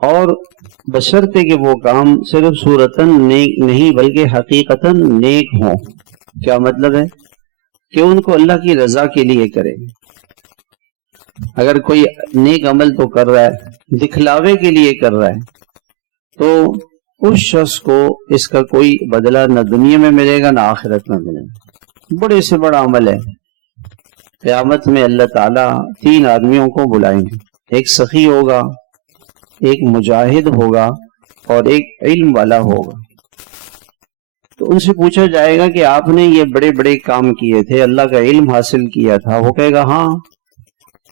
اور بشرطے کہ وہ کام صرف صورتاً نیک نہیں بلکہ حقیقتاً نیک ہوں۔ کیا مطلب ہے؟ کہ ان کو اللہ کی رضا کے لیے کرے۔ اگر کوئی نیک عمل تو کر رہا ہے، دکھلاوے کے لیے کر رہا ہے، تو اس شخص کو اس کا کوئی بدلہ نہ دنیا میں ملے گا نہ آخرت میں ملے گا۔ بڑے سے بڑا عمل ہے۔ قیامت میں اللہ تعالیٰ 3 آدمیوں کو بلائیں گے، ایک سخی ہوگا، ایک مجاہد ہوگا اور ایک علم والا ہوگا۔ تو ان سے پوچھا جائے گا کہ آپ نے یہ بڑے بڑے کام کیے تھے، اللہ کا علم حاصل کیا تھا؟ وہ کہے گا ہاں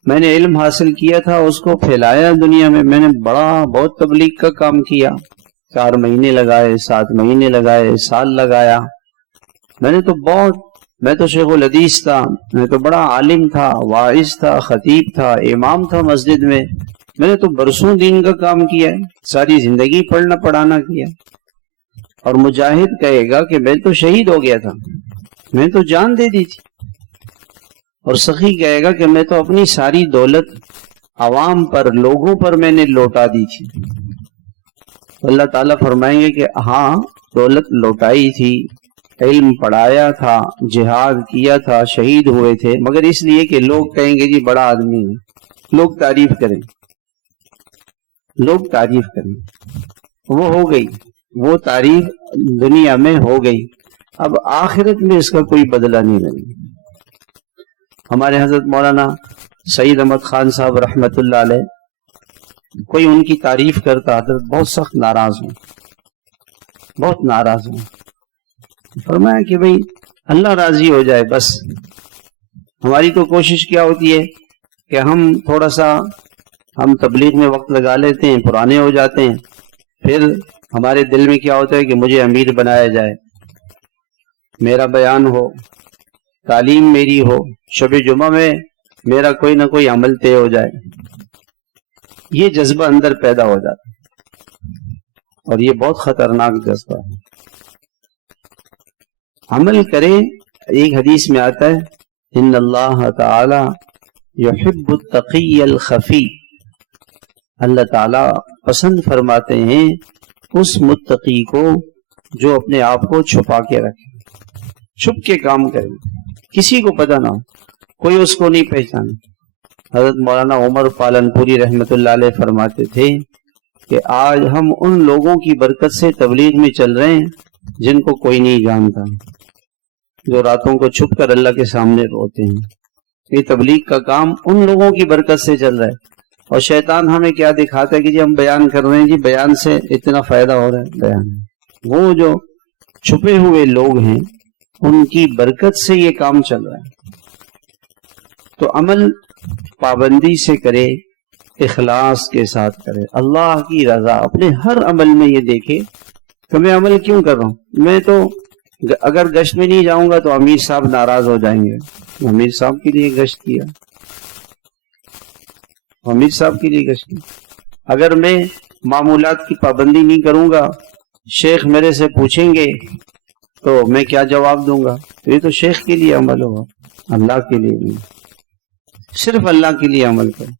میں نے علم حاصل کیا تھا، اس کو پھیلایا دنیا میں، میں نے بہت تبلیغ کا کام کیا، 4 مہینے لگائے، 7 مہینے لگائے، سال لگایا، میں تو شیخ الحدیث تھا، میں تو بڑا عالم تھا، واعظ تھا، خطیب تھا، امام تھا مسجد میں نے تو برسوں دین کا کام کیا ہے، ساری زندگی پڑھنا پڑھانا کیا۔ اور مجاہد کہے گا کہ میں تو شہید ہو گیا تھا، میں تو جان دے دی تھی۔ اور سخی کہے گا کہ میں تو اپنی ساری دولت عوام پر، لوگوں پر میں نے لوٹا دی تھی۔ اللہ تعالیٰ فرمائیں گے کہ ہاں دولت لوٹائی تھی، علم پڑھایا تھا، جہاد کیا تھا، شہید ہوئے تھے، مگر اس لیے کہ لوگ کہیں گے جی بڑا آدمی ہے، لوگ تعریف کریں، لوگ تعریف کریں۔ وہ ہو گئی، وہ تعریف دنیا میں ہو گئی، اب آخرت میں اس کا کوئی بدلہ نہیں لگے۔ ہمارے حضرت مولانا سعید احمد خان صاحب رحمت اللہ علیہ، کوئی ان کی تعریف کرتا، حضرت بہت سخت ناراض ہوں، بہت ناراض ہوں۔ فرمایا کہ بھئی اللہ راضی ہو جائے بس، ہماری تو کوشش کیا ہوتی ہے کہ ہم تبلیغ میں وقت لگا لیتے ہیں، پرانے ہو جاتے ہیں، پھر ہمارے دل میں کیا ہوتا ہے کہ مجھے امیر بنایا جائے، میرا بیان ہو، تعلیم میری ہو، شب جمعہ میں میرا کوئی نہ کوئی عمل طے ہو جائے۔ یہ جذبہ اندر پیدا ہو جاتا ہے اور یہ بہت خطرناک جذبہ ہے۔ عمل کرے، ایک حدیث میں آتا ہے ان اللہ تعالی یحب التقی الخفی، اللہ تعالی پسند فرماتے ہیں اس متقی کو جو اپنے آپ کو چھپا کے رکھے، چھپ کے کام کرے، کسی کو پتہ نہ ہو، کوئی اس کو نہیں پہچانے۔ حضرت مولانا عمر پالنپوری رحمت اللہ علیہ فرماتے تھے کہ آج ہم ان لوگوں کی برکت سے تبلیغ میں چل رہے ہیں جن کو کوئی نہیں جانتا، جو راتوں کو چھپ کر اللہ کے سامنے روتے ہیں۔ یہ تبلیغ کا کام ان لوگوں کی برکت سے چل رہا ہے، اور شیطان ہمیں کیا دکھاتا ہے کہ جی ہم بیان کر رہے ہیں، جی بیان سے اتنا فائدہ ہو رہا ہے، بیان۔ وہ جو چھپے ہوئے لوگ ہیں ان کی برکت سے یہ کام چل رہا ہے۔ تو عمل پابندی سے کرے، اخلاص کے ساتھ کرے، اللہ کی رضا اپنے ہر عمل میں یہ دیکھے کہ میں عمل کیوں کر رہا ہوں۔ میں تو اگر گشت میں نہیں جاؤں گا تو امیر صاحب ناراض ہو جائیں گے، امیر صاحب کے لیے گشت کیا، امیر صاحب کے لیے گشت کیا۔ اگر میں معمولات کی پابندی نہیں کروں گا، شیخ میرے سے پوچھیں گے تو میں کیا جواب دوں گا؟ تو یہ تو شیخ کے لیے عمل ہوگا، اللہ کے لیے نہیں، صرف اللہ کے لیے عمل کریں۔